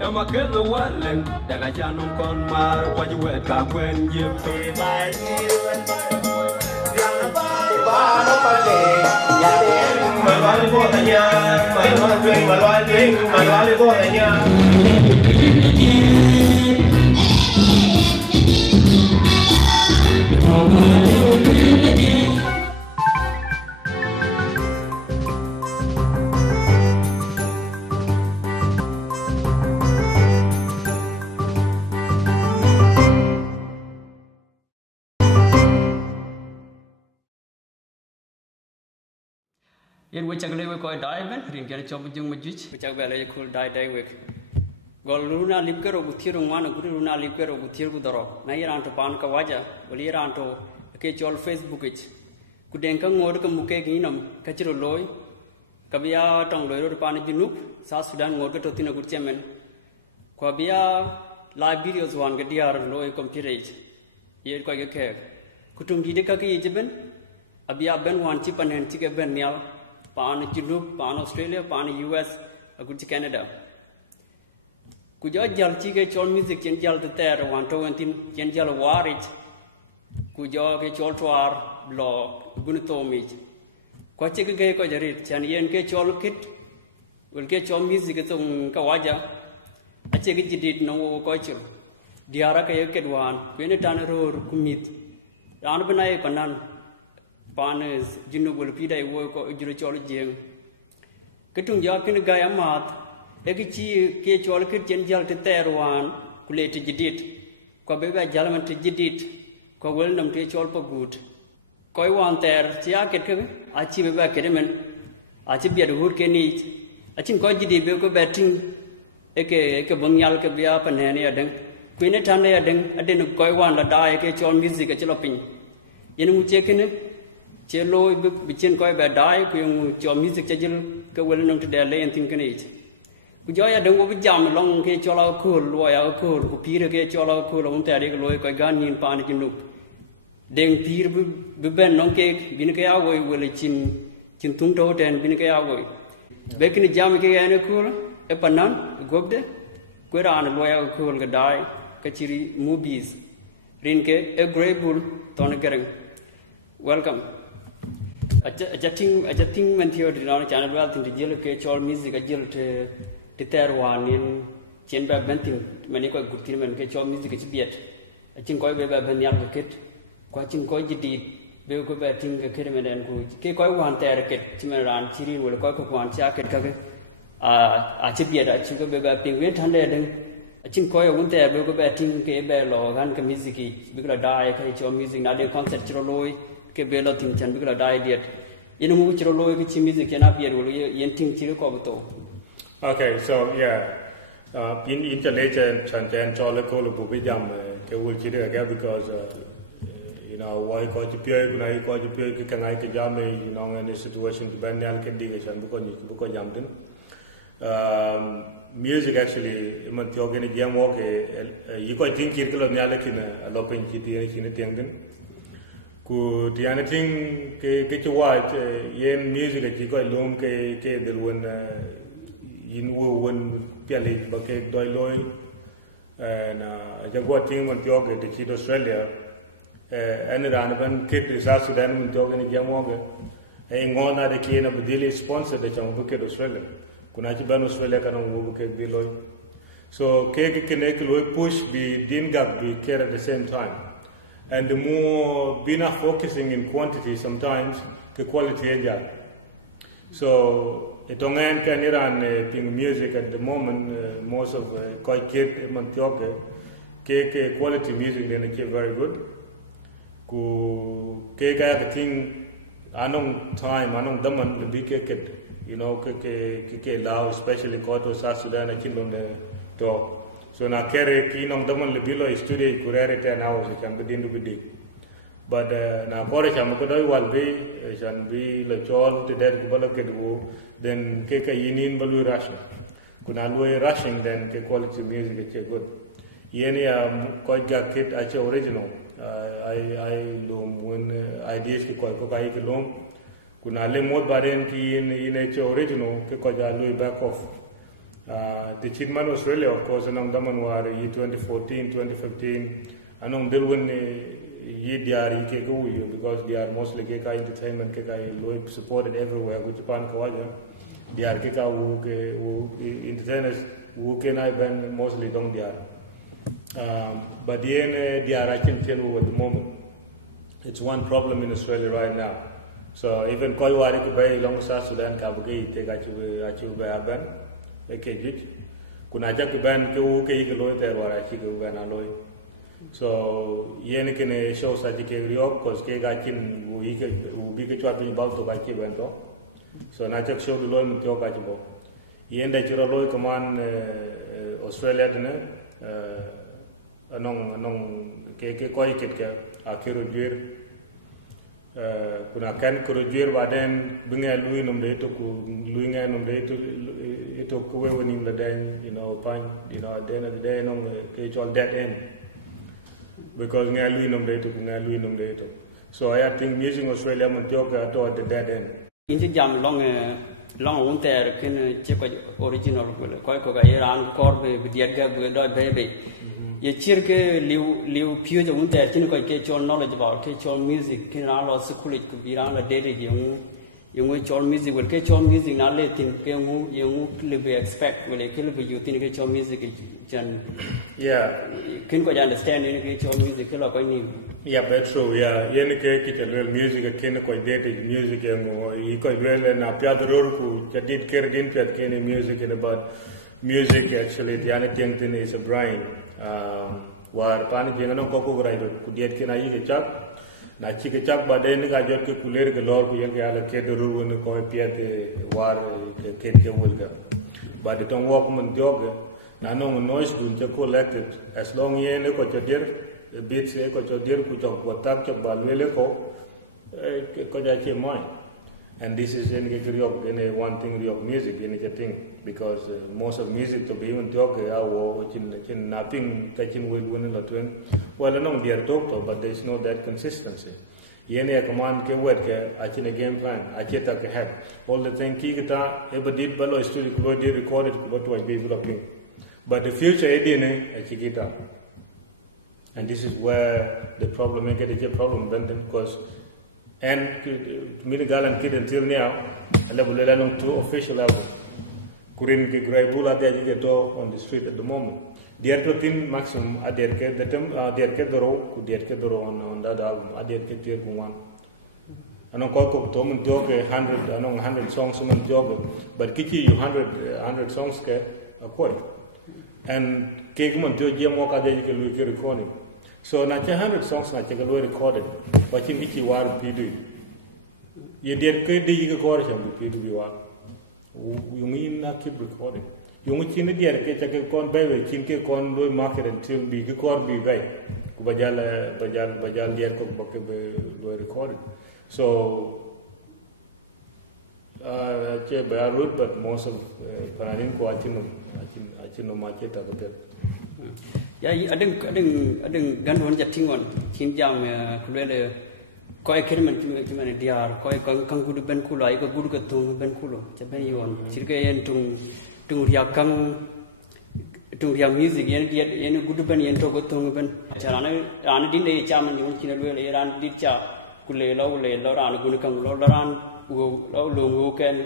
I'ma get the one that I can't con mar what you were when you pay my Yen which I live with diamond, ring get a job with young Majich, which I will call die week. Goluna Lipker with Tirungan, Guruna Lipker with Tirudoro, Nayan to Pankawaja, Valiran to catch all Facebook it. Could then come over to Mukeginum, Kachiro Loy, Kabia Tongo Panajinuk, South Sudan, Morgan to Tina Gutchaman, Quabia, live videos one get dear loy computer age. Yet quite a care. Kutum Didekaki Jiben, Abia Ben one chip and Tika Ben Nial. Pan Chinook, Pan Australia, Pan US, a good Canada. Could you jal chicken chol music and jal the terror one to and tin jal war it? Could you get chol to our blog, Gunatomage? Quachika gay cojarit, and yen get chol kit will get your music at Kawaja. I check it did no culture. Diaraka yaked one, when it on a road commit. Ranbanai Panan. Panas, Jinu will feed a work or Jurichologing. Ketung Yakin a guy a mat, Ekichi, Kachol Kitchen Jal to Teruan, Kulate Jidit, Quabeba Jalman to Jidit, Quawelnum to Chol for good. Koi one there, Siaket, Achieve back element, Achibia the wood can eat. I think Kojidi Boko betting, Eke Bunyal Kabia Panani Adeng, Queen Tane Adeng, I didn't Koi one la die, Kachol music at Jalopin. Yen check it. Cello between Koi by die, your music chagil, go well known to their lay and think an age. Would you don't over jam along Kachola cool, loyal cool, who Peter Kachola cool on Terry Loy Gani and Panic Loop. Then Peter Biben non cake, Binica away will it chin Tunto and Binica away. Baking the Jamaica and cool, a panan, gobde, Gueran, loyal cool, die, Kachiri, movies, Rinke, a grey bull, Tonagaring. Welcome. Adjusting when theory on a channel wealth into jail catch all music a jail to Terwan in Chamber Benting, many quite good team and catch all music is beat. I think I will have any advocate, quaching Koi did, Bill go betting a kidman and good. Koi one there, get Timaran, Chiri will go one jacket cover. I chip yet, I think I will be 100. I think Koi won't there, will go betting a bell or Hanka music, because die, catch your music, not a concert, Loy. Bella think and because I died yet. In which Rolo which music can appear will yenting Chiricobato. Okay, so yeah, in the later and Cholaco Bubidam, will cheat again because you know, why got the peer, can I got the peer, can I jam, you know, in a situation to bend Alcadigan because Jamden. Music actually, Imantiogan Jam walk, you quite think Kirkle Nalakin, a loping kitty in a Tiangan. Ku tiada ting ke cuaca yen music ke jika lom ke delun yin wen pialik bagai doi loy na jago ting mentio ke di Australia ane ran ban ke di South Sudan mentio ke ni jamu ke ngon ada ke na bedili sponsor de jamu ke Australia kuna ci ban Australia kan ngu ke di loy so ke ne loy push bi din gap bi care at the same time. And the more being focusing in quantity, sometimes the quality ends. So, it only can Iran ping music at the moment. Most of quite kid Mantioke, quality music then it's very good. Ku the thing anong time anong daman lebih keked, you know ke lao especially koto South Sudan akin the to. So na kere kinong daman lebih lo study kurere 10 hours can be dindu bidi. But na kore chama ko doi walbi can be le chol te der kubala kedu then ke yinin balu rushing. Kuna lui rushing then ke quality music is good. Yeni koi ga kit ache original. I lom when ideas ke koi ko kai ke lom. Kuna le mod baren ki in ache original ke ko ja lui back off. The Chitman Australia, of course, anong daman war 2014, 2015, anong dilwin ye diari ke go because they are mostly keka entertainment keka loy supported everywhere. Go Japan kawaja, diar keka who entertainers who can I ban mostly dong diar. But the diar I can tell you at the moment. It's one problem in Australia right now. So even koi wari ke bay long sa Sudan ka bugi te achu ban ke jit kuna ja ke ban ke u ke ke loy ter wara chi ke ban aloy. So yen ke show sa ji ke riok cause ke ga chin u bi ke chat ni bal to ga chi ban to. So na chak show loy mu to ga chi bo. Yen da chura loy command Australia tene anong ke koi ket ke akhiru jir kuna kan kurujir baden binga lui nomde to ku lui nga nomde to ku we woni la den pan at the end of the day no ke chol dead end because nga lui nomde to so I think music Australia mon tioka to at the dead end in jam long un ter ken che ko original ko ga iran kor be diet ga do baby ye chirke liu pure the un ter tin ko ke chol knowledge about ke chol music kin ra lo school ku biran la dede yung chol music wel ke chol music na le tin ke yung le expect wel ke le you tin ke chol music jan yeah kin ko understand ni ke chol music ke lo ko ni yeah that's true yeah yen ke kitel music ken ko dede music ngo I ko wel na piadror ku jadid ker din piad ken music about music actually the other thing is a brain war pani jengano ko ko rai ku diet ke na yi ke chak na chi ke chak ba de ni ga jot ke kuler ke lor ku yen ke ala ke ru won ko piate war ke wulga ba de ton wok mun jog na no noise dun che collected as long yen ko chodir bit se ko chodir ku chok ko tak chok ba lele ko ja che mai and this is in ke riok in one thing riok music in a thing because most of music to be even talk awo chin napping kachin will win la twen well no dear talk to but there is no that consistency yene command ke word ke achin a game plan acheta ke have all the thing ki kita ever did balo studio ko did recorded but was developing but the future edine achikita and this is where the problem make it a problem then because and Minigal and Kid until now level along to official level Kurin ki graibula de to on the street at the moment. There to thin maximum adir ke the term there ke doro ku der ke doro on that album adir ke tier ku one. Anong ko to mun jog 100 anong 100 songs mun jog but kichi 100 songs ke akoi. And ke mun jog ye mo ka de ke lu ke recording. So na 100 songs na ke lu recorded but chin kichi war pidu. Ye der ke de ke ko ra cham pidu bi war. You mean not keep recording. You want to hear ke chake kon baby chin ke kon loy market until be record be bay. Ku bajal dia ko bakke be loy recording. So che ba root but most of paranin ko achin ma che ta ko ya adeng gan won jating on chin jam kulele ko ekirman kimane diar ko kan gudu ben kulo ay ko gudu ko tung ben kulo che ben yon sirke yen tung ria music yen gudu ben yen to ko tung ben charana an din de chaman yon kinel le ran dit cha kule lo ran gun kan lo ran lo ken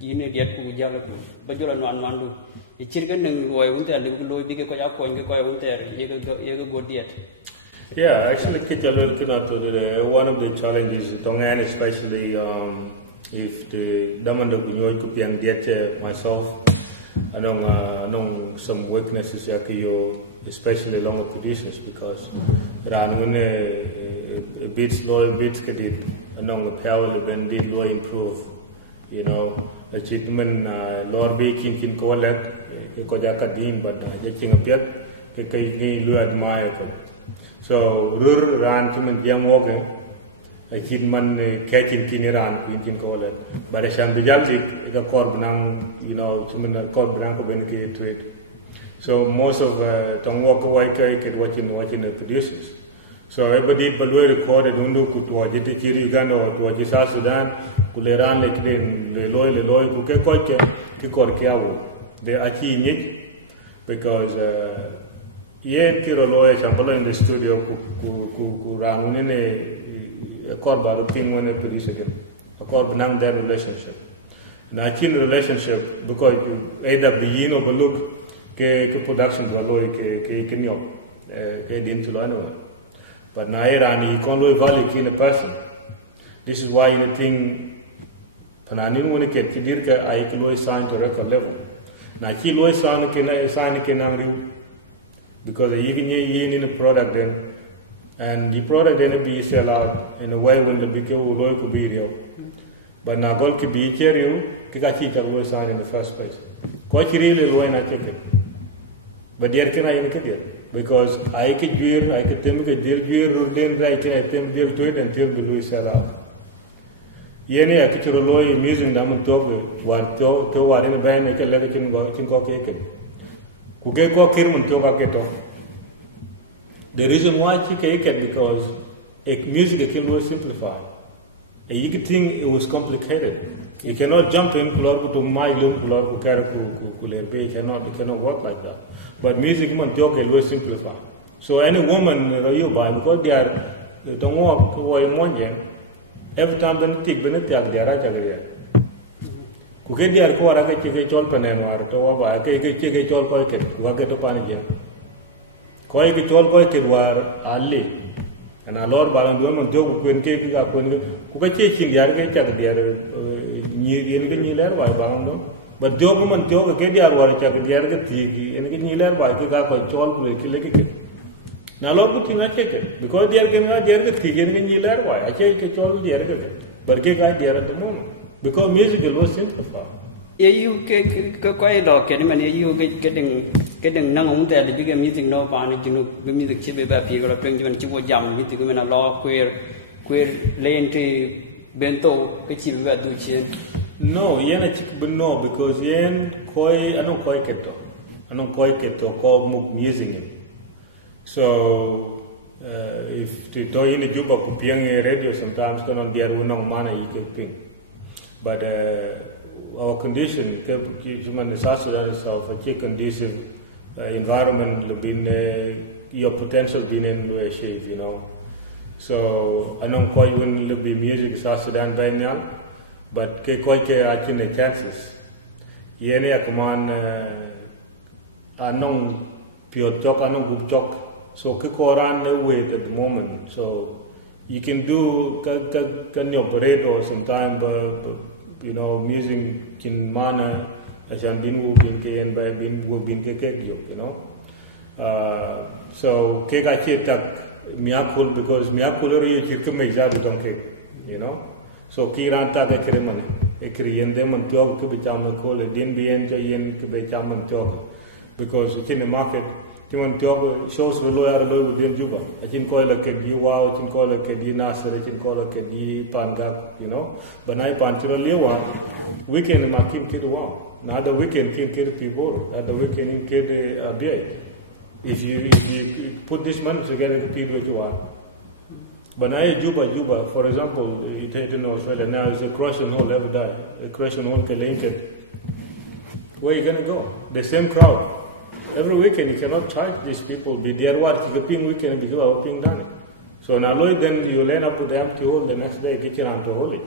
yine diet ku jala ku ba jola no an mandu e sirke nang loy unter le loy dige ko ya ko unter ye go diet. Yeah, actually, one of the challenges, Tongan especially, if the Damanda Bunyoy Kupiang Diet myself, I know some weaknesses, especially along with producers, because when a beats low, beats kadit, I know the power when did low improve, achievement, Lord B. Kin Kolet, Kojaka Dean, but Jacking a Piet, Kay admire. So rur ran cuman jam woke akin man catching kiniran quintin kolet but shan bijal dik ka kor benang cuman kor benang ko ben ke trade so most of tong walk away ke watching the producers so everybody balwe recorded undu ku to wajite chiri Uganda or to waji South Sudan kuleran lekden le loy ku ke ko ke kor ke awo they achi nyik because yen kiro loye chambalo in the studio ku rangun ne a korba the thing when police again a korba nang their relationship na chin relationship because either begin or look ke production do loye ke nyok ke din to anyway but na irani kon loye value in a person. This is why you think pananin when ke tidir ka ai ke loye sign to record level na chi loye sign ke nang riu because you can use in a product then, and the product then be sell out in a way when the big loy could be real. But now gold could be cherry, kikachi loy sign in the first place. Quite really loy na check it. But there can I indicate it because I could do I could think a deal do then right I think deal to it until the loy sell out. Yene a kitchen loy music naman talk what to what in a band I can let it go cake. Kuge ko kirmun toka keto. The reason why chike iket because music can be simplified. You can think it was complicated. You cannot jump in kulor to my lum kulor ku kara ku lerbe. It cannot work like that. But music man toka will simplify. So any woman you buy because they are don't walk away monje. Every time they are right. Kuke diar ko ara ke chol panen war to ba ke chol ko ke wa ke to pani je ko ke chol ko ke war ali ana lor balan do man do ku ke ga ko ku ke chin diar ke chak diar ni yen ke ni ler wa balan do ba do ko man do ke diar war chak diar ke ti ki en ke ni ler wa ke ga ko chol ku ke le ke na lor ku tinga ke because diar ke ti ke ni ler wa a ke chol diar ke bar ke ga diar at the moment. Because music will simplify. You get quite a man, you getting none there, the bigger music no pan, music chip about people are playing when you jam, music women a law, queer lane to bento, which you were doing. No, yen chick no, because yen koi, I don't koi keto, call muk music. So, if to in the Juba Kupiang radio sometimes can on the unong mana you could ping. But our condition, human Sudan itself, a conducive environment, been your potential being in shape, you know. So I don't quite win be music South Sudan by now, but quite actually chances. Yene a command I know pure talk, I know good talk. So Kikoran no way at the moment. So you can do can you operate or sometime but you know, music in mana as an bin wo bin ke and by bin wo bin ke you know. So ke ga che tak miakul because miakul ri chirke me za bitong ke, you know. So kiran ta ke kreman e kriyen de man tiog ke bicham ko le din bien cho yen ke bicham man tiog because in the market timan tiog shows lo yar lo within Juba achin ko la ke di wow chin ko la ke di nasere chin ko la ke di panga, you know. But I pan chiro lewa weekend makim kid wow na the weekend kin kid people at the weekend kid abia if you put this money together to people what you want. But now Juba for example it in Australia now is a crushing hole every day a crushing hole ke linked where you gonna go the same crowd. Every weekend you cannot charge these people. Be there what the ping weekend because of ping done. So now then you end up with the empty hole the next day, get your to hold it.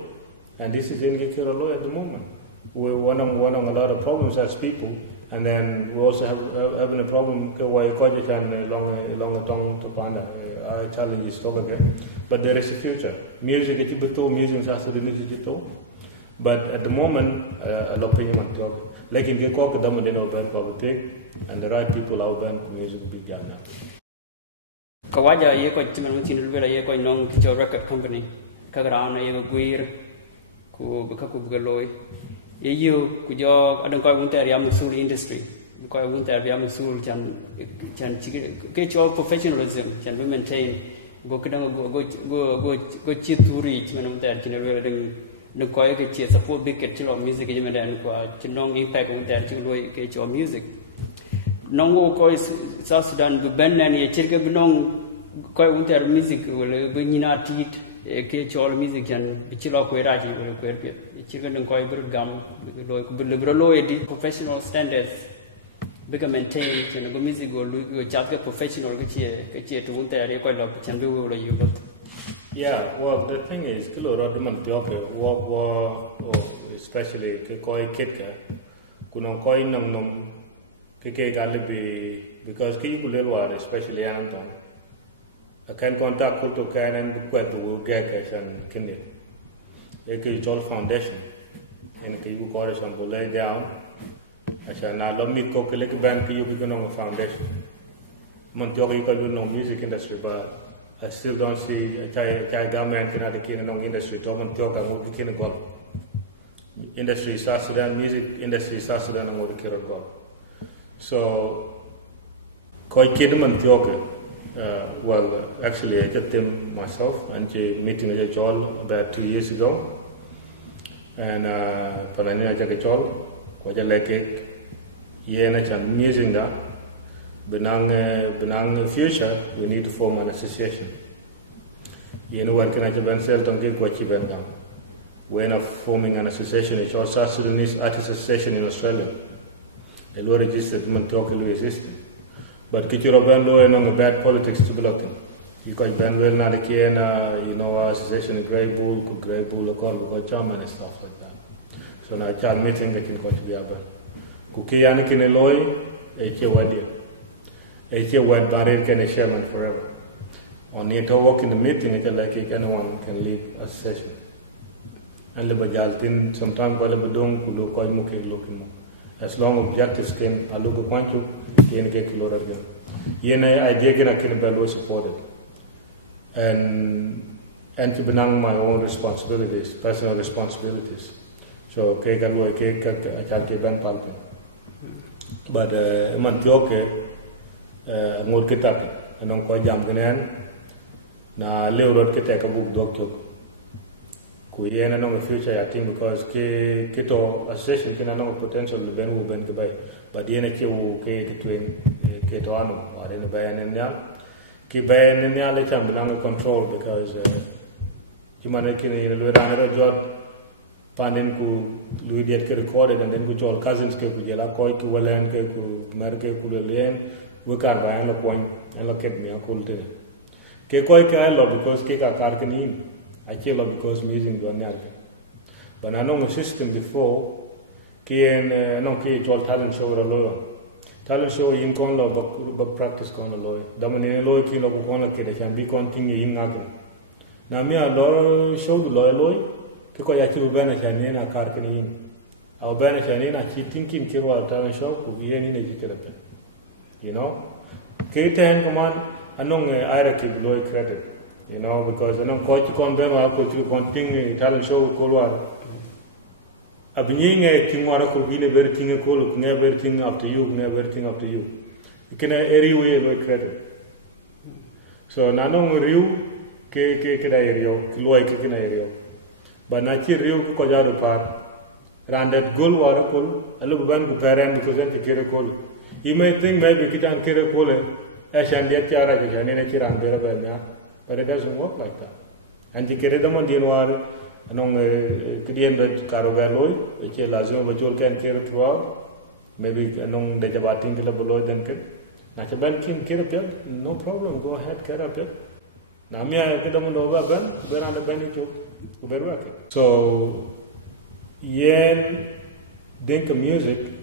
And this is in Gikirolo at the moment. We're one of a lot of problems as people, and then we also having a problem why Kojik and longer tongue to panda. Our challenge is talk again. But there is a future. Music at Tibeto, music has to be. But at the moment, a lot of people talk. Like in Gikok, the Damadino band politics. And the right people out there music big now. Kawaja ye ko timen tin rubela ye ko nong ki record company kagrana ye ko guir ku ka ku galoi ye yu ku jo adon ko won ter ya musul industry ko won ter ya musul chan ke cho professionalism chan we maintain go kidang go chituri timen ter tin rubela ding ko ye ke support big ke tilo music ye men ko chinong impact won ter tin loi ke cho music nongo ko South Sudan bu ben nan ye chirke bu nong ko unter music wala bu nyina tit ke chol music yan bichilo ko raji ko erpe chicken ko ibur gam lo ko libro lo edi professional standards bigger maintain chen go music go chat ke professional ke che to unta re ko lo chen bi wo lo yu yeah well the thing is kilo rod man tioke wo especially ke ko kit ka kuno ko nam nom ke galibi because ke you lelo especially Anton I can contact to can and quite the will get and can it all foundation and you call it some lay down I shall not love me cook a little band you begin on a foundation Montreal you can do no music industry but I still don't see a Thai government can have the kin and industry to Montreal and what the kin of God industry South Sudan music industry South Sudan and what the kin of God so quite kid Montreal well, actually, I just came myself and meeting a Joel about 2 years ago. And Panani Jagachol, quite a like it, Yena Chan musing that. Benang future, we need to form an association. You know what can I ban Selton get what you been down? We're not forming an association, it's all South Sudanese Artists Association in Australia. A law registered Montauk existed. But Kichiro Ben Low and bad politics to block him. You got Ben Will Nadakiana, you know, association of Grey Bull, a call, Chairman and stuff like that. So now, child meeting that can go to be a Ben. Kuki Anakin Eloy, H. Wadia. H. Wad Barrel can a chairman forever. On the walk in the meeting, it's like anyone can lead a session. And Libajaltin, sometimes Balabadung, Kulu, Koi Muki, looking more. As long objectives can aluga panchu can get closer again. Yena idea can be supported. And to benang my own responsibilities, personal responsibilities. So ke galu ke achal ke ban palpe. But Mantioke ngur kitak anong ko jam genen na leurot ke take a book doctor. Kuyena no future I think because kito association kina no potential ben wo ben ke bay but yena ke wo ke twin ke to anu are ne bayan nya ki bayan nya le cham lang control because humane kini le ran ro jot panen ku lui det ke recorded and then ku chol cousins ke ku jela koy ku walen ke ku mer ke ku le len we kar bayan la point and la ket me akul te ke koy ke lo because ke ka kar kini I kill because I'm using the analogy. But I know a system before, I know all talent show a lawyer. Talent show in con law, but practice con a lawyer. Dominate a lawyer, kill a corner kid, I can be continuing in nagging. Now, me a lawyer show the lawyer, because I will banish an in a car can in. I'll banish an in a thinking kill a talent show could be any educated. You know? K10 command, I know I keep lawyer credit. You know, because I know coach con ben wa coach continue talent show ko wa abinye king wa ko bine everything ko everything up to you everything up to you can every way no credit so na no riu ke da rio loy ke na rio but na chi riu ko ja ru par randet goal wa ko alu ban ku parent because it kere ko you may think maybe kitan kere ko le ashan dia tiara ke jane ne chi ran bela ba na but it doesn't work like that. And the Keredamon Dinwar, among Kidian Carovaloy, which is Lazio Bajol can carry throughout, maybe among the Jabatin Below than Kid. Nachaban King Kirapia, no problem, go ahead, Kerapia. Namia Kedamondova Ben, Beran the Benicho, Uberwaki. So, Yen Dinka music,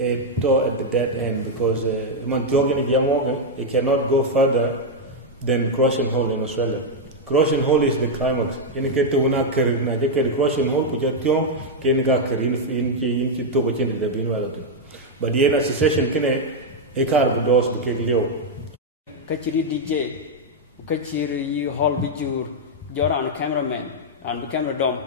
at the dead end because Montjogan Yamoga, it cannot go further than Crossing Hole in Australia. Crossing Hole is the climax. In get to una kerna, je ker Crossing Hole pujatyo kenga kerin in to bachin the bin walatin. But the association kene ekar budos bukeglio. Kachiri DJ, Kachiri hall bijur, Joran cameraman and the camera dome.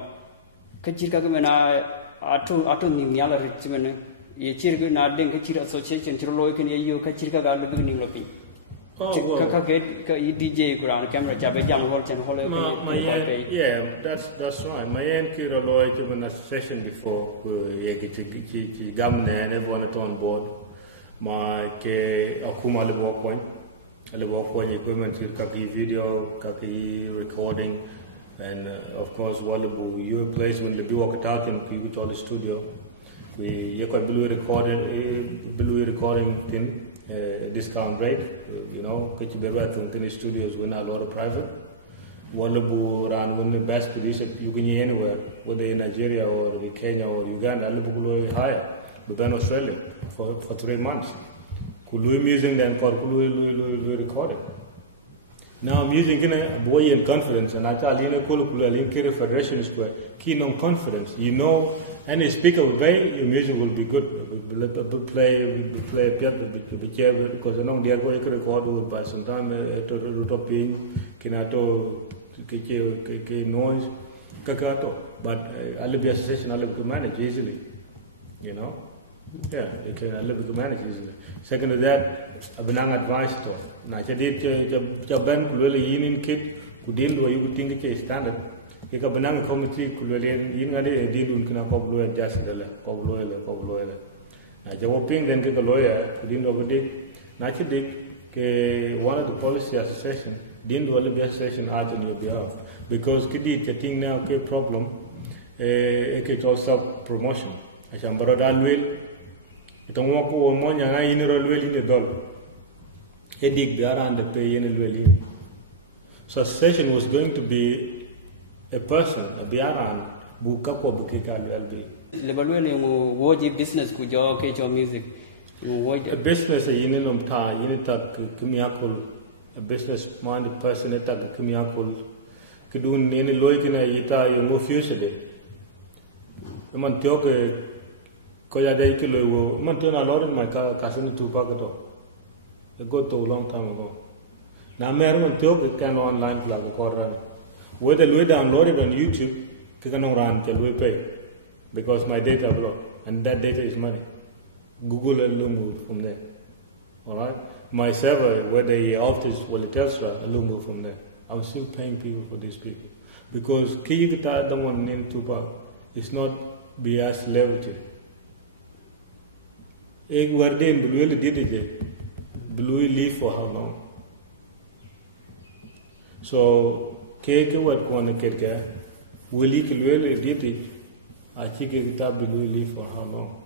Kachirka gamena atu niala richman, ye chirgu nading Kachir Association, Chiroloikan you Kachirka got the beginning of it. Oh, well. DJ ground camera yeah, that's right. My aunt Kira Lloyd given a session before and everyone on board. My Akuma walk point equipment kaki video, kaki recording, And of course, Wallabu, you place when Libu Wakatakan, we all the studio. We recording thing, discount rate, you know, Kichiberwa in studios win a lot of private. Wallabu ran one of the best producer you can anywhere, whether in Nigeria or Kenya or Uganda, Libu higher, but then Australia for 3 months. Kulu music then called Kulu recording. Now I'm using a boy in confidence, and I tell you, Kulu Federation Square, keen on confidence. You know, any speaker will play, your music will be good. Play because I know they are going to record by sometimes to pin, kinato, noise, kakato. But I'll be association, I'll be manage easily, you know. Yeah, you can live with manage easily. Second to that, I've been advice to. Now, I did Jaban, Kulili Yin Kit, Kudin, where you would think it's standard. You can banana committee, Kulili, Yin, a deal in Kinakoblo, Jasdella, Kobloela. Now, Jawaping then get a lawyer, Kudin over Dick. Nachi one of the policy association, didn't do a Libya association art on your behalf. Because Kidit, I think now, problem, a also promotion. I shall borrow that will. It won't walk over money and I in a well in the dollar. A dig there and the pay in a well. So association was going to be a person, a Biaran, who couple Bukika will be. Lebanon business could you okay your music? A business a unilum ta, unitak Kimiakul, a business minded person attack Kimiakul, could do any loit in a yita, you move usually. A man took Koya de Kilo, Montana Lord in my cousin to Pagato. I got to a long time ago. Now, Merriman took it can online plug a quarter. Whether we download it on YouTube, they can run till we pay because my data block and that data is money. Google and move from there. Alright? My server, where the office will Telstra, a move from there. I'm still paying people for these people because Kiyikata don't want to Tupac. It's not BS levity. Egg were then blue did it. Blue leaf for how long? So, cake what corner kerka, will you did it? I think it blue leaf for how long?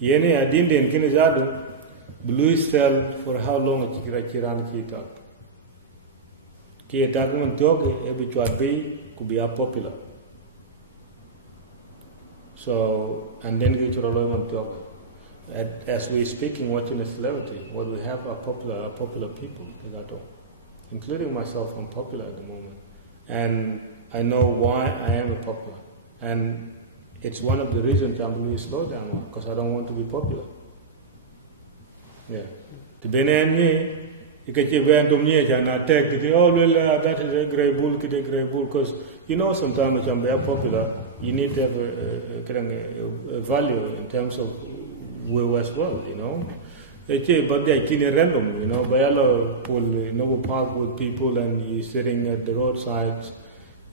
Yene adinde in Kinizado, blue cell for how long a chikirachiran kita. Ki attackman toge, habitual bay could be popular. So, and then get your loyal talk. As we're speaking, watching a celebrity, what we have are popular people, including myself. I'm popular at the moment, and I know why I am a popular, and it's one of the reasons I'm going to slow down because I don't want to be popular. Yeah, to be me, you can keep going to me and attack it. Oh, well, that is a grey bull, because you know sometimes I'm very popular. You need to have a value in terms of we as well, you know. But they are random, you know. By a pool, Noble Park with people and you're sitting at the roadsides,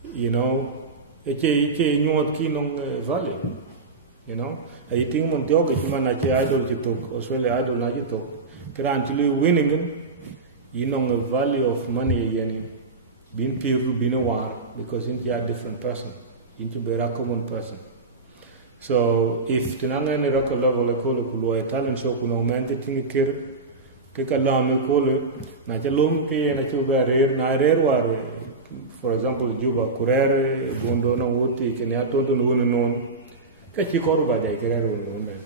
you know. It's a value, you know. I think Montioga, human idol, you took, Australia idol, you took. Currently winning, you know, the value of money, being peer, being a war, because you are a different person, into be a common person. So if tinanga ni rako level ekolo kulo talent show kuno mente tingi kir ke kalam ekolo na chalom ke na chuba rare na rare war for example juba kurere gondo na wuti ke ne atondo no non ka chi koru ba dai kerero no ben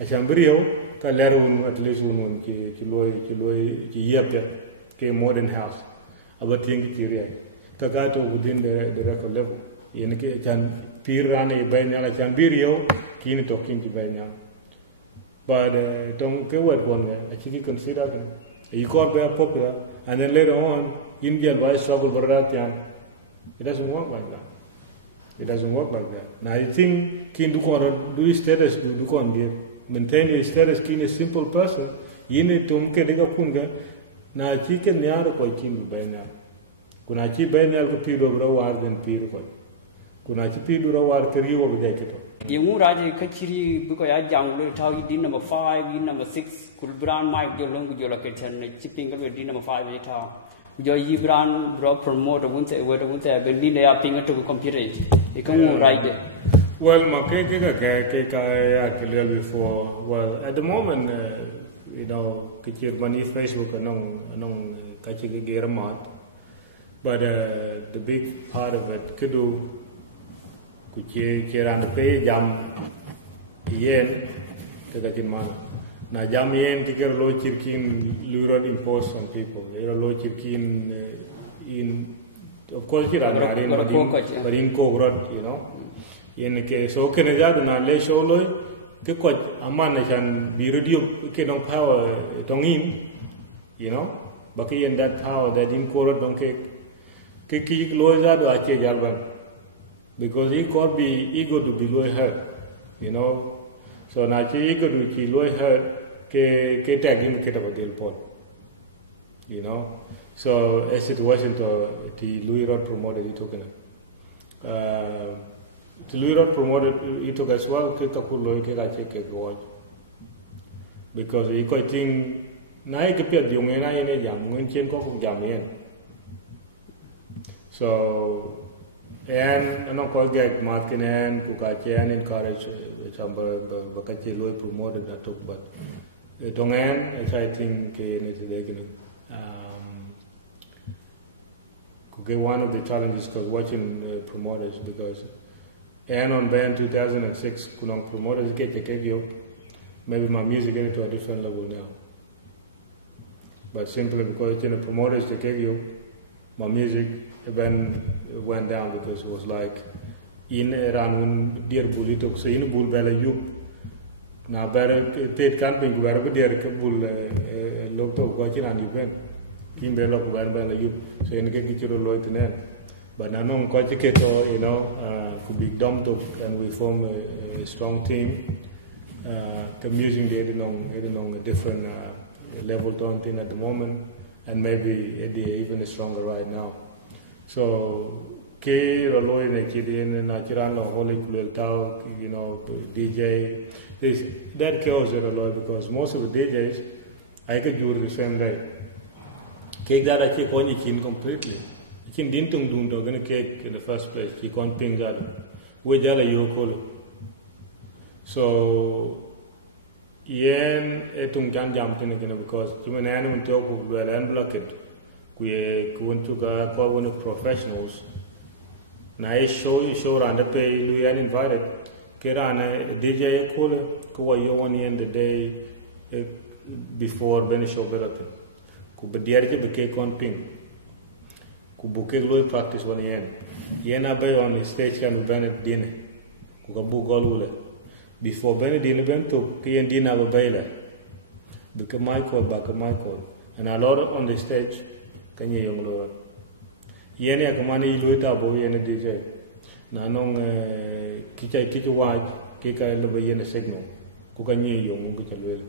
a chambrio ka lero no at least no ke loy ki yep ke modern house aba tingi kiriya ka ga to within the record level yen ke chan pirane bayna chan birio kini talking to bayna but don't go at one way actually consider you can't be popular and then later on Indian why struggle for that it doesn't work like that now I think kin do status do kon give maintain your status kin a simple person yini tum ke dega kunga na chicken nyar ko kin bayna kuna chi bayna ko pido bro war den pir ko kuna chi pido war kri wo bidai kito Yung raji kachiri because I jungle tau din number 5, din number 6, could brand mic your long with your location, chipping with din number 5 tau. jo yibran bro promote wunte ben ni ne apinga to computer e kan right. Well, my before. Well, at the moment, you know, kecil money Facebook anong kacik geramat, but the big part of it kudu kiran pay jam yen kekacin mana. Na jam yen tikar lo cirkin lurot impose on people. Era lo cirkin in of course kiran harin badin kogrot, you know. Yen ke so kene jadu na le show loy ke ko amana chan bi radio ke dong power tongin, you know, but yen that power that in kogrot dong ke ki lo jadu ache jalban because he could be ego to be loy hurt, you know. So na che ego to ki loy hurt ke tag him ke tabadil pot, you know. So a situation to the Louis Rod promoted it took the Louis Rod promoted it took as well ke kakulo ke ka che ke go because he ko ting na ke pet yung na ine jam ngun chen ko jam yen. So and anong ko get markinen ku ka chen encourage chamber ba che Louis promoted that took but dongen as I think ne te okay, one of the challenges because watching promoters because and on band 2006 kunong promoters get maybe my music get to a different level now, but simply because in the promoters my music even went down because it was like in Iran when dear bully so in bull bella you na better tet kan pin ku better dear ke bull look to go chin and you ben kim bella ku bella you so in ke kichiro loitnen but nanong ko chiketo, you know, could be dumped up and we form a strong team. The music they along a different level thing at the moment and maybe even stronger right now. So ke rolo in kidin natural holy kulel tau, you know, DJ this that kills it a lot because most of the DJs I could do the same day. Cake that I keep on you completely. Kin dintung dun to gonna cake in the first place. He can't ping that. We jala you call. So yen etung jan jam tin again because human animal talk well and block it. We want to go one of professionals. Na show around the pay Louis and invited. Kerana DJ call ko you one end the day before Ben show better. Ku bediar ke be on ping. Ku buke loy practice one yen abe on the stage kan benet dine ku ka bu golule before benet dine ben to yen dine abe bele buke michael and a lot on the stage kan ye yong lo yen ya kamani loy ta bo yen DJ na nong kicha wa ke ka le yen signal ku kan ye yong ku chalwel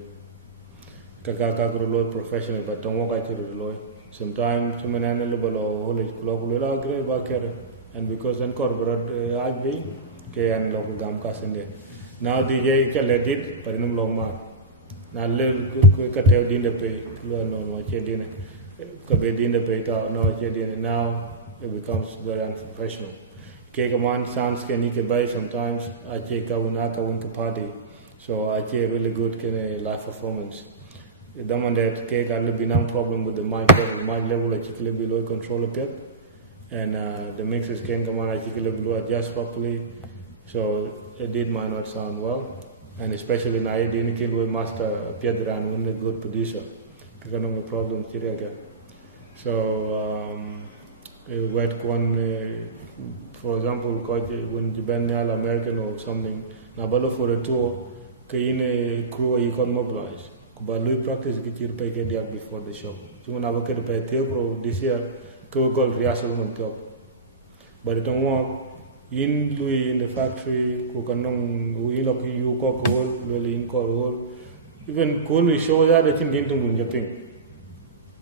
ka loy professional but don't walk out to the loy. Sometimes some an animal or local great backer, and because then corporate agbi, and local gam casinde. Now DJ can let it, but in long man. Now quick at dinner pay, no, dinner, Kabe dinner pay, no, dinner. Now it becomes very unprofessional. Cake a man sounds can you can buy sometimes. I check a winka party, so I check really good live performance. The demand that cake had been no problem with the mic level actually below control a bit, and the mixes can come on actually below adjust properly, so it did might not sound well, and especially now I didn't kill with master Pedro and one good producer, because no problem here. So wet one, for example, when you ban American or something, now for a tour, can crew you can mobilize. But we practice get before the show. So when I work at the this year, go rehearsal on top. But it don't work. In Louis in the factory, cook we look you cock hole, really in hole. Even cool we show that it's in Japan.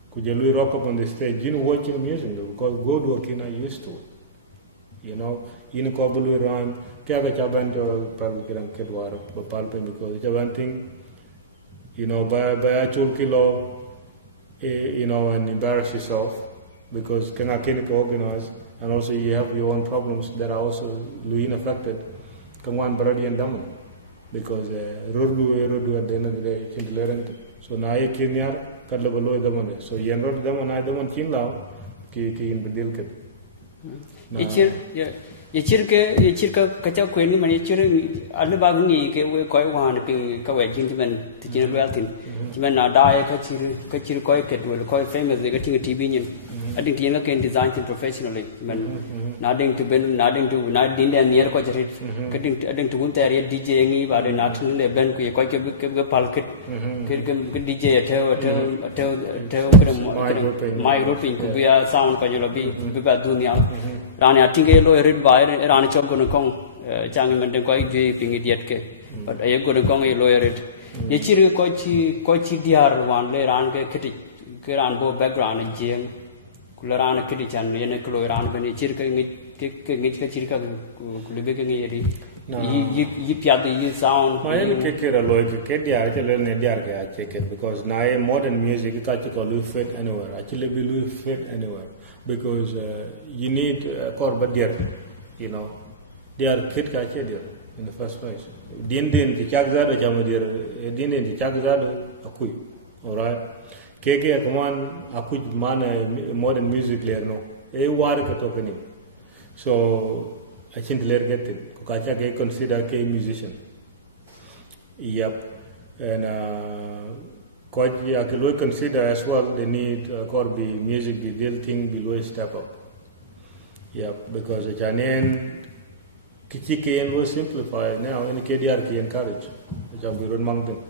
Could you rock up on the stage? You know what you're music because good working I used to. You know, in a couple of rhyme, Kaga Chaban to public and Kedwara, but Palpin because it's one thing. You know, by a kilo, you know, and embarrass yourself, because kanga can organize, and also you have your own problems that are also Luin affected. Kangwan Baradi and Daman, because Rodu at the end of the day, Chintalerant. So now you can yar Kadlavalo Damane. So Yan Rod Daman, I Daman Chinlao, Ki in Bedilket. Yechirka Kacha Queen, and Yechir Alabagni, Koi one, Kawai gentleman, the general wealthy. When I die, Kachir Koi Ket will quite famous, they're getting a TV. I think Tina can design it professionally. Nothing to Ben, nothing to not dinner near Quajarit. Cutting to Winter, DJing, but in National event, we quite a palket. DJ, my grouping could be a sound Pajolobi, Biba Dunia. Rani, I think a lawyer by Rani Chop going to come, Changman and quite japing it yet. But I am going to come a lawyer it. Yechiri Kochi Diar one lay around Kitty, Kiran background in Jim. Kularana Kitty and Kuloran when Chirka Chirka Kulibiki. Yipia the sound. I am kicker a lawyer, Kedia, I check it because now modern music will fit anywhere. Actually, will fit anywhere because you need a corporate dear, you know. They are kid in the first place. Din the Chagzad, Jamadir, Din the Chagzad, Akui. Alright. Keke Akaman, Akuj man modern music layer no. A work at opening. So I think later get it. Kukacha consider K musician. Yep. And Koji Akilo consider as well they need Corby music, the real thing below step up. Yep, because the Chanen Kichiki will simplify now in KDR can encourage, which I'll be among them.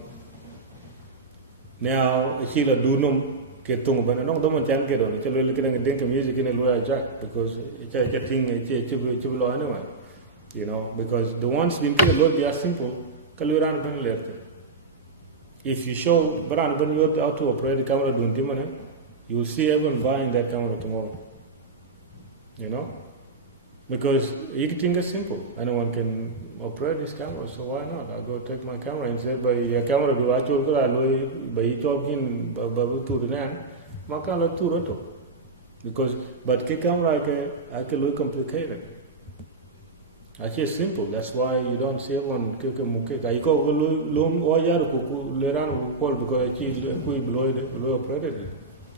Now, Sheila Dunum, Ketung, but I don't want to get on it. You're looking at the music in a lawyer jack because it's a thing, it's a chibula anyway. You know, because the ones in the Lord, they are simple. Kaluran Ben if you show Bran when you're out to operate the camera doing Timone, you will see everyone buying that camera tomorrow. You know? Because editing is simple. Anyone can operate this camera, so why not? I'll go take my camera and say, by your camera, do I told you, by talking, Babu to the land, Makala to Roto. Because, but the camera, I can look complicated. Actually, it's simple. That's why you don't see everyone kick a muke. I go loom or yard leran call because I cheese below operated.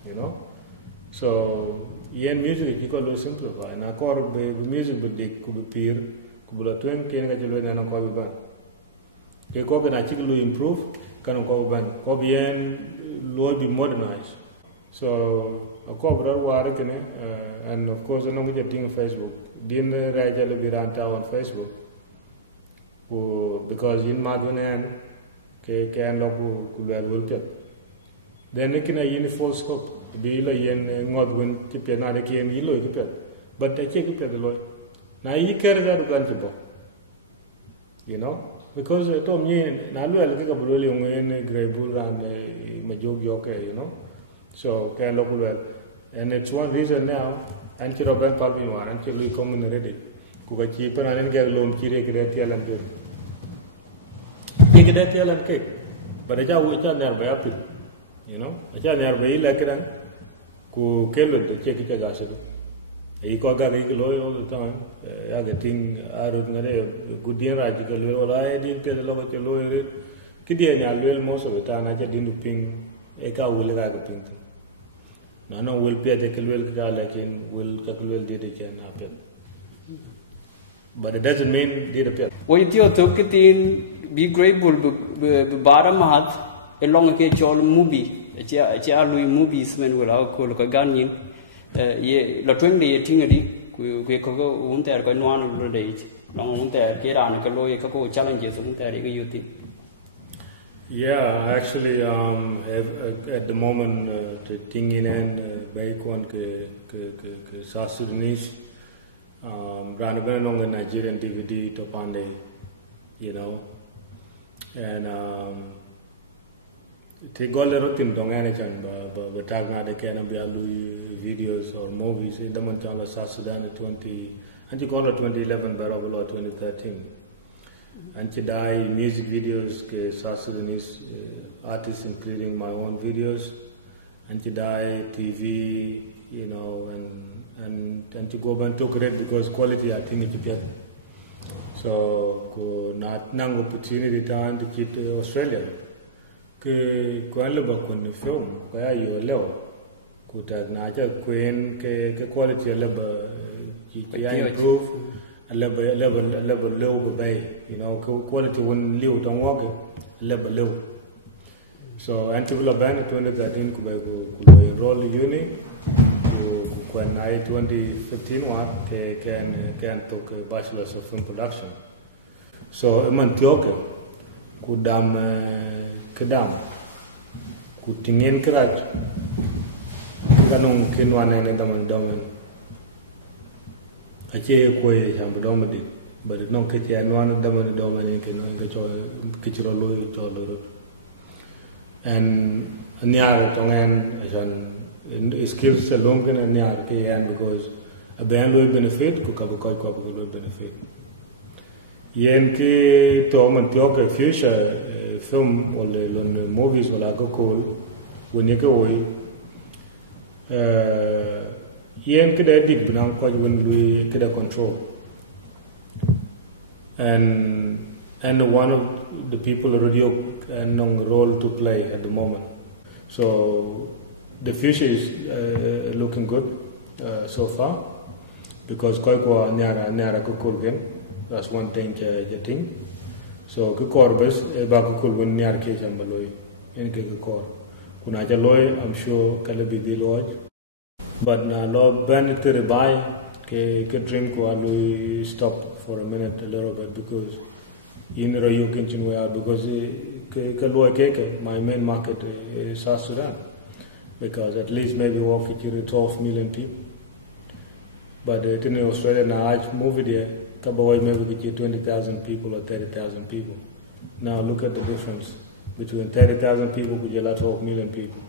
You know? So, yen music you call simplify. And I call music but they could be peer, Kubula twin, can get you and a call ban. They call an article improve, can call ban. Cobien low be modernized. So, a cobra work and of course, I know we getting Facebook. Didn't Rajal be on Facebook because in Madhunan can look will then it can a uniform scope be like yen Godwin Tipiana came yellow, but I check it at the lawyer. Now you carry that gun to book, you know, because I told me, Nalu, I'll take a bullion in Grey Bull and a Majog Yoke, you know, so can look well. And it's one reason now. And you're a palmy one, and you'll come in ready. Cook a cheaper and get loan, Kiri, Gretial and cake. You get a and cake. But a job which are nearby up, you know, a child nearby like it, who kill the check it as I said. Call all the time. I get thing, I don't good dinner, I didn't pay the love of your lawyer. Kidian, I will most of the time, I just didn't ping a cow will like a ping. No will pay the Kilwell like in will Kakulwell did it can happen. But it doesn't mean did appear. What you took it in be grateful Baramahat along a cage all movie. A chair Louis movies when we'll out call a gunyan. Ye Latwindy a tingery, we could go on there going one days. Long there, get on a Kaloy Kako challenges on there you think. Yeah, actually, at the moment, the thing in and back one South Sudanese, ran a very long Nigerian DVD to Pande, you know, and they got a lot in Donganachan, but Tagna, they can be videos or movies in the Montana, South Sudan, and you call it 2011, Barabula 2013. And today, music videos, South Sudanese artists, including my own videos, and to die TV, you know, and to go and talk it because quality I think it's better. So ko not nang opportunity time to keep Australia. Ke ko alba kun film ko ya yo lew ko ta na ja queen ke quality level ya improve level low by you know quality when liu don't work level low. So until the band 2013 ko enroll uni when I 2015 one can took a bachelor's of film production. So man tioke kudam kedam kutingin kerat kanong kinwana ne daman daman ache ko ye ham domadi but non ke ti anwana daman daman ke no ke cho kichiro lo cho lo and anyar tongen ajan skills along can anyar ke yan because a band will benefit ko kabukoy ko will benefit yen ke to man tioke future film or the movies or like cool when you go yen ke edit binang ko when we ke control and one of the people already and no role to play at the moment, so the future is looking good so far because koi ko nyara ko cool game. That's one thing I think. So ke korbes ba ko kul won nyar ke jambaloy en ke kor kuna jaloy I'm sure kala bi diloj but na lo ban to buy ke dream ko alu stop for a minute a little bit because in ro you can chin out because ke lo ke my main market is South Sudan because at least maybe walk it to 12 million people but in Australia now I moved there Kabawa maybe get 20,000 people or 30,000 people. Now look at the difference between 30,000 people to 12 million people.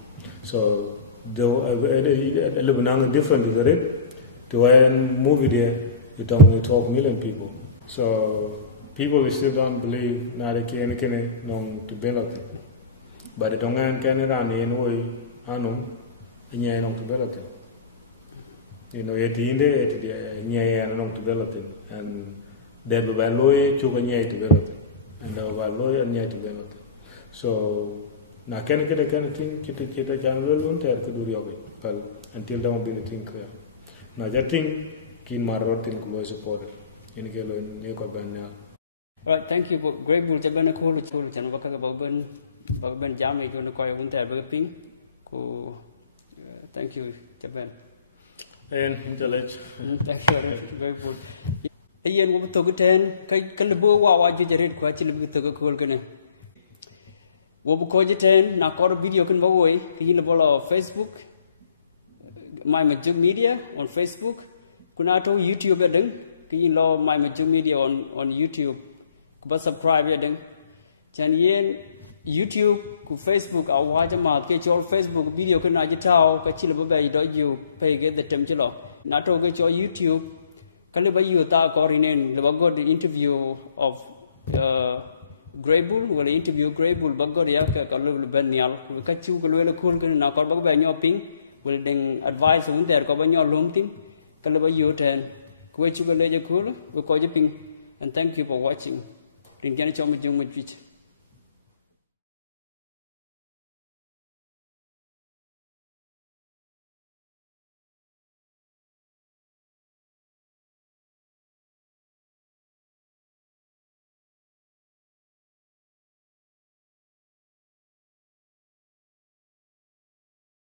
So the Lebanon different is it? To when movie there, it's only 12 million people. So people still don't believe now they can't know to build it. But the Tongan can run in way anum and yeah to build it. You know, at the end, nyaya nong to develop and there be loy chuga nyaya to develop and there be loy and nyaya to develop. So na can get a kind of thing kita jangan lelun ter kedur yoga well until there will be the thing clear. Now that thing kin marotin kulo supporter ini kelo ni ko bannya. Right, thank you. Great bull jabana ko lu chan baka bagben jam itu no ko un ter bagping ko thank you Japan. And intellect. Thank you very good. Iyan wo to guten kai kalbo wa jejerit ko achil bi to ko kene. Wo ko jeten na kor video kan bawoy kin bolo Facebook my major media on Facebook kuna to YouTube edeng kin lo my major media on YouTube ko subscribe edeng chan yen YouTube ku Facebook awaja ma ke chol Facebook video kan ajitao ka chilo ba do you pay get the temchilo na to ke chol YouTube kale ba you ta korinen le ba god interview of Grey Bull wala interview Grey Bull ba god ya ka lo ben nyal ka chu ko le khul kan na kor ba ba nyo ping will ding advice un der ko ba nyo lum tim kale ba you ten ku chu ko le je khul ko je ping and thank you for watching rin ken chom jung mu